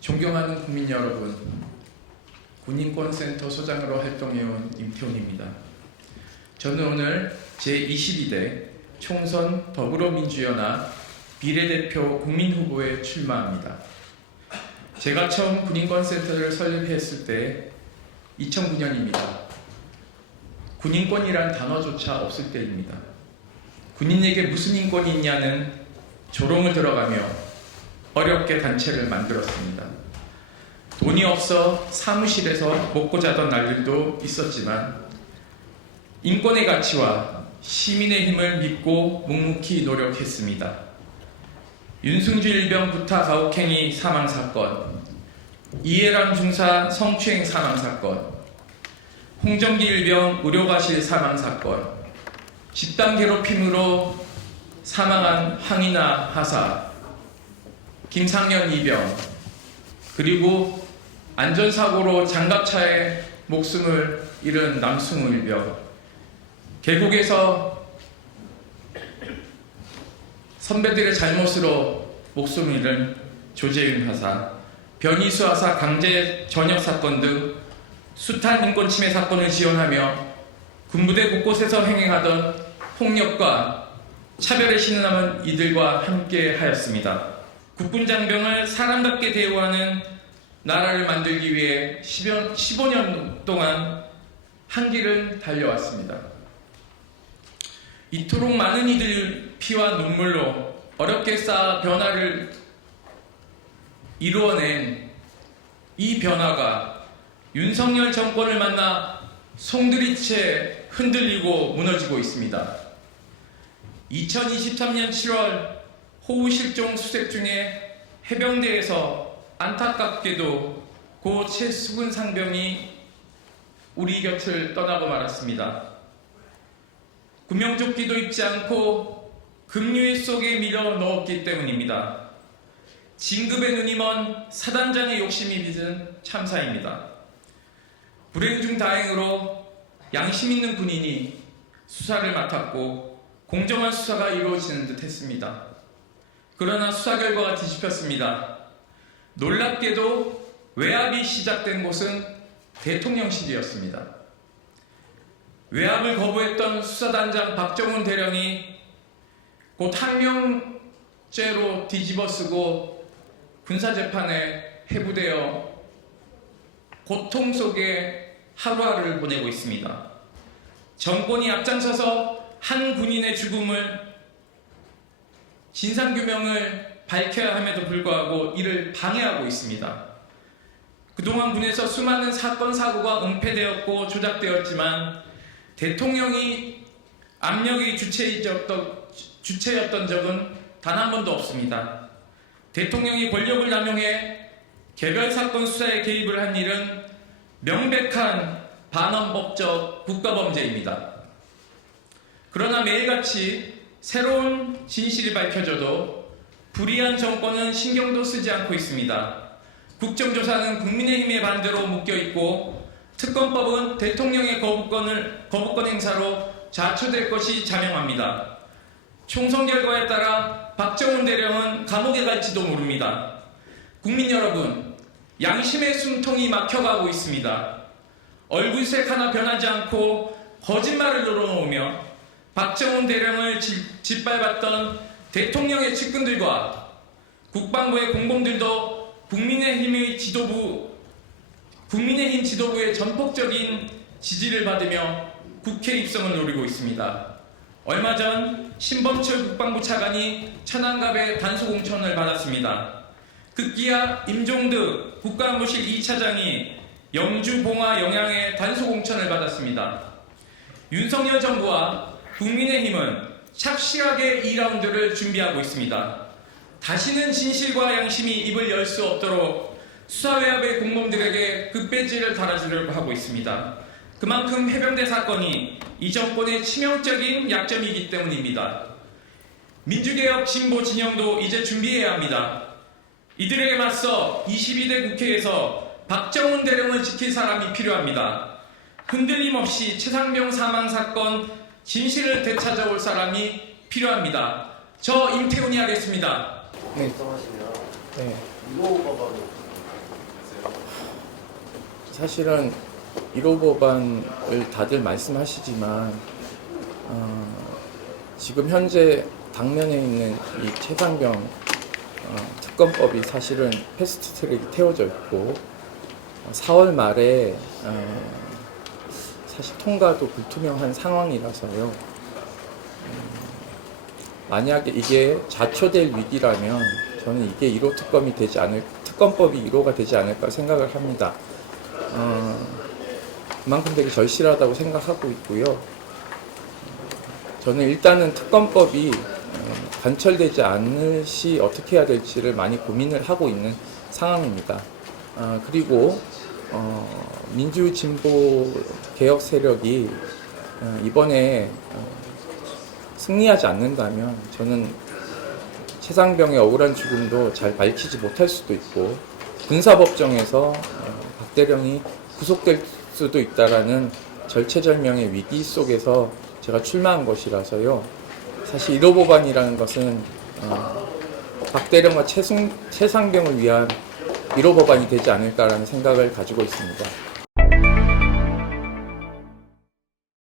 존경하는 국민 여러분, 군인권센터 소장으로 활동해온 임태훈입니다. 저는 오늘 제22대 총선 더불어민주연합 비례대표 국민후보에 출마합니다. 제가 처음 군인권센터를 설립했을 때 2009년입니다. 군인권이란 단어조차 없을 때입니다. 군인에게 무슨 인권이 있냐는 조롱을 들어가며 어렵게 단체를 만들었습니다. 돈이 없어 사무실에서 먹고 자던 날들도 있었지만 인권의 가치와 시민의 힘을 믿고 묵묵히 노력했습니다. 윤승주 일병 구타 가혹행위 사망사건, 이해람 중사 성추행 사망사건, 홍정기 일병 의료과실 사망사건, 집단 괴롭힘으로 사망한 황인하 하사, 김상현 이병, 그리고 안전사고로 장갑차에 목숨을 잃은 남승우 일병, 계곡에서 선배들의 잘못으로 목숨을 잃은 조재윤 하사, 변희수 하사 강제 전역 사건 등 숱한 인권 침해 사건을 지원하며 군부대 곳곳에서 행행하던 폭력과 차별의 신음하는 이들과 함께 하였습니다. 국군 장병을 사람답게 대우하는 나라를 만들기 위해 15년 동안 한 길을 달려왔습니다. 이토록 많은 이들 피와 눈물로 어렵게 쌓아 변화를 이루어낸 이 변화가 윤석열 정권을 만나 송두리째 흔들리고 무너지고 있습니다. 2023년 7월 호우 실종 수색 중에 해병대에서 안타깝게도 고 최수근 상병이 우리 곁을 떠나고 말았습니다. 구명조끼도 입지 않고 급류의 속에 밀어 넣었기 때문입니다. 진급의 눈이 먼 사단장의 욕심이 빚은 참사입니다. 불행 중 다행으로 양심 있는 군인이 수사를 맡았고 공정한 수사가 이루어지는 듯 했습니다. 그러나 수사 결과가 뒤집혔습니다. 놀랍게도 외압이 시작된 곳은 대통령실이었습니다. 외압을 거부했던 수사단장 박정훈 대령이 곧 항명죄로 뒤집어쓰고 군사재판에 해부되어 고통 속에 하루하루를 보내고 있습니다. 정권이 앞장서서 한 군인의 죽음을 진상규명을 밝혀야 함에도 불구하고 이를 방해하고 있습니다. 그동안 군에서 수많은 사건 사고가 은폐되었고 조작되었지만 대통령이 압력의 주체였던 적은 단 한 번도 없습니다. 대통령이 권력을 남용해 개별 사건 수사에 개입을 한 일은 명백한 반헌법적 국가범죄입니다. 그러나 매일같이 새로운 진실이 밝혀져도 불의한 정권은 신경도 쓰지 않고 있습니다. 국정조사는 국민의힘의 반대로 묶여있고 특검법은 대통령의 거부권 행사로 자초될 것이 자명합니다. 총선 결과에 따라 박정훈 대령은 감옥에 갈지도 모릅니다. 국민 여러분, 양심의 숨통이 막혀가고 있습니다. 얼굴색 하나 변하지 않고 거짓말을 늘어놓으며 박정훈 대령을 짓밟았던 대통령의 측근들과 국방부의 공공들도 국민의힘 지도부의 전폭적인 지지를 받으며 국회 입성을 노리고 있습니다. 얼마 전 신범철 국방부 차관이 천안갑에 단소공천을 받았습니다. 급기야 임종득 국가안보실 2차장이 영주 봉화 영양에 단소공천을 받았습니다. 윤석열 정부와 국민의힘은 착실하게 2라운드를 준비하고 있습니다. 다시는 진실과 양심이 입을 열 수 없도록 수사외압의 공범들에게 급배지를 달아주려고 하고 있습니다. 그만큼 해병대 사건이 이 정권의 치명적인 약점이기 때문입니다. 민주개혁 진보 진영도 이제 준비해야 합니다. 이들에게 맞서 22대 국회에서 박정훈 대령을 지킬 사람이 필요합니다. 흔들림 없이 최상병 사망 사건 진실을 되찾아올 사람이 필요합니다. 저 임태훈이 하겠습니다. 네. 네. 이거 봐봐도 사실은 1호 법안을 다들 말씀하시지만 지금 현재 당면에 있는 이 최상병 특검법이 사실은 패스트트랙이 태워져 있고 4월 말에 사실 통과도 불투명한 상황이라서요. 만약에 이게 자초될 위기라면 저는 이게 1호 특검법이 1호가 되지 않을까 생각을 합니다. 그만큼 되게 절실하다고 생각하고 있고요. 저는 일단은 특검법이 관철되지 않을 시 어떻게 해야 될지를 많이 고민을 하고 있는 상황입니다. 그리고 민주진보 개혁 세력이 이번에 승리하지 않는다면 저는 최상병의 억울한 죽음도 잘 밝히지 못할 수도 있고 군사법정에서 박대령이 구속될 수도 있다라는 절체절명의 위기 속에서 제가 출마한 것이라서요. 사실 1호 법안이라는 것은 박대령과 최상병을 위한 1호 법안이 되지 않을까라는 생각을 가지고 있습니다.